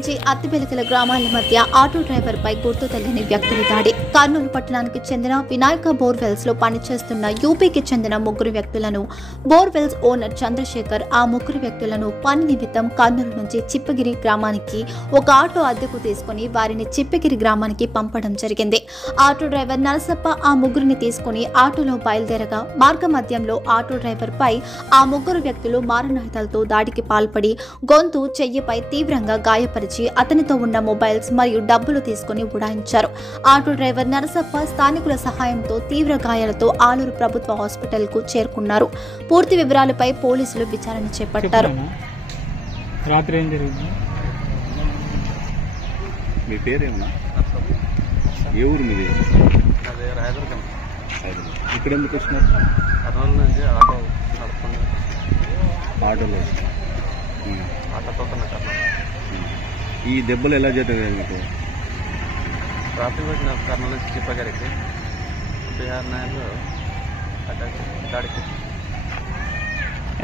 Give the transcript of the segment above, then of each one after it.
నుంచి అత్తిబెలికల గ్రామాల మధ్య ఆటో డ్రైవర్ పై గుర్తు తెలియని వ్యక్తుల దాడి. కర్నూలు పట్టణానికి చెందిన వినాయక బోర్వెల్స్ లో పనిచేస్తున్న యూపీకి చెందిన ముగ్గురు వ్యక్తులను బోర్వెల్స్ ఓనర్ చంద్రశేఖర్ ఆ ముగ్గురు వ్యక్తులను పని నిమిత్తం కర్నూలు నుంచి చిప్పగిరి గ్రామానికి ఒక ఆటో అద్దెకు తీసుకుని వారిని చిప్పగిరి గ్రామానికి పంపడం జరిగింది. ఆటో డ్రైవర్ నరసప్ప ఆ ముగ్గురిని తీసుకుని ఆటోలో బయలుదేరగా మార్గ మధ్యంలో ఆటో డ్రైవర్ పై ఆ ముగ్గురు వ్యక్తులు మారణాయుధాలతో దాడికి పాల్పడి గొంతు, చెయ్యిపై తీవ్రంగా గాయపరిచి అతనితో ఉన్న మొబైల్స్ మరియు డబ్బులు తీసుకుని ఉడాయించారు. ఆటో డ్రైవర్ నరసప్ప స్థానికుల సహాయంతో తీవ్ర గాయాలతో ఆలూరు ప్రభుత్వ హాస్పిటల్ కు చేరుకున్నారు. పూర్తి వివరాలపై పోలీసులు విచారణ చేపట్టారు. రాత్రి ఏం జరిగింది? మీ పేరేమన్నా? ఏ ఊరు మీది? అదే రాయదుర్గం. ఇక్కడ ఎందుకు వచ్చినారు? కర్నూలు నుంచి ఆటో నడుపుకున్నాను. ఆటోలో ఆటోతో కర్నూలు. ఈ దెబ్బలు ఎలా జరిగాయి మీకు? ట్రాఫిక్ పెట్టిన కర్నూలు నుంచి చిప్పగిరికి బీహార్ నాయకులు అటాక్ దాడికి.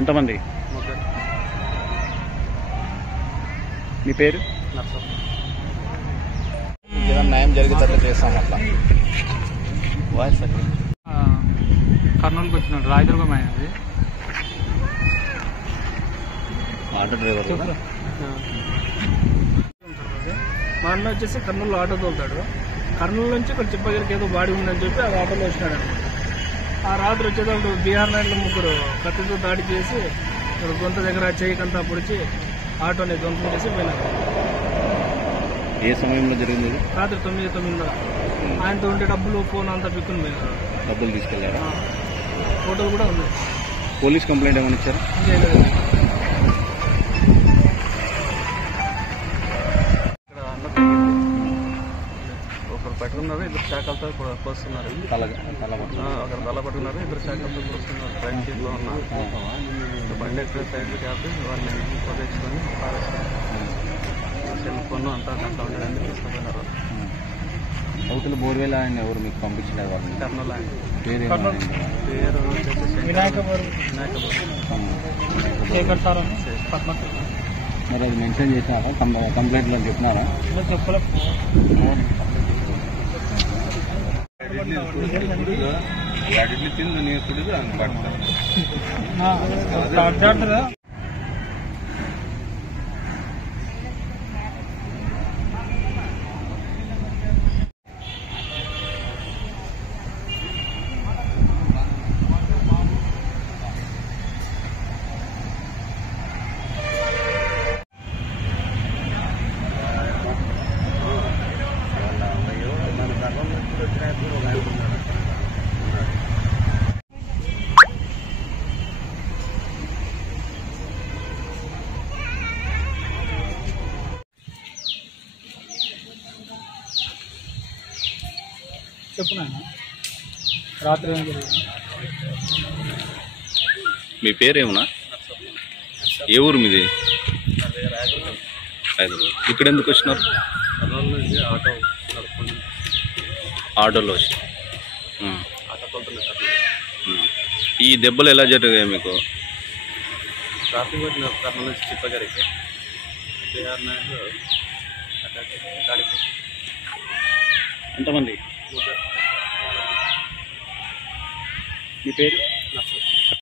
ఎంతమంది? ముగ్గురు. మీ పేరు? నర్సప్ప. ఏదైనా న్యాయం జరిగేటట్లు చేస్తాం అట్లా. వాయిస్ కర్నూలుకి వచ్చినాడు. రాయదుర్గం అయినది. ఆటో డ్రైవర్ మా అన్న వచ్చేసి కర్నూలులో ఆటో తోలుతాడు. కర్నూలు నుంచి ఇక్కడ చిప్పగిరికి ఏదో బాడీ ఉందని చెప్పి అది ఆటోలో వచ్చినాడు. ఆ రాత్రి వచ్చేటప్పుడు బీహార్ నాయుడులో ముగ్గురు కత్తితో దాడి చేసి గొంతు దగ్గర చేయికంతా పొడిచి ఆటోని ధ్వంసం చేసి పోయినారు. ఏ సమయంలో జరిగింది? రాత్రి 9:09. ఆయనతో ఉండే డబ్బులు, ఫోన్ అంతా పిక్కుని పోయినారు. డబ్బులు తీసుకెళ్లారా? ఫోటోలు కూడా ఉన్నాయి. పోలీస్ కంప్లైంట్ ఏమైనా ఇచ్చారా? ఒకరు పట్టుకున్నారు, ఇద్దరు శాఖలతో కోస్తున్నారు. ఒకరు తల పట్టుకున్నారు, ఇద్దరు శాఖలతో కోస్తున్నారు. ట్రైన్ సీట్లో ఉన్నారు. బండి ఎక్కడ సైడ్కి కాపి వాళ్ళని ఉపయోగించుకొని సెల్ ఫోన్ అంతా దాంట్లో ఉండడానికి తీసుకుపోయినారు. అవతల బోర్వెల్ ఆయన ఎవరు మీకు పంపించలేదు? వాళ్ళని కర్నూలు ఆయన పేరు వినాయక బోర్. మరి అది మెన్షన్ చేసినారా? కంప్లైంట్లో చెప్పినారా? తిందు నీ కుడిది అడ్డాడుతుందా? చెప్పు నాయన. రాత్రి ఏం జరిగింది? మీ పేరేమన్నా? ఏ ఊరు మీది? అదే రాయదుర్గం. ఇక్కడ ఎందుకు వచ్చినారు? కర్నూలు నుంచి ఆటో నడుపుకున్నాను. ఆటోలో వచ్చి ఆటోతో ఈ దెబ్బలు ఎలా జరిగాయి మీకు? ట్రాఫిక్ పెట్టిన కర్నూలు నుంచి చిప్పగిరికి బీహార్ నాయకులు అటాక్ దాడికి. ఎంతమంది? ముగ్గురు. మీ పేరు? నర్సప్ప.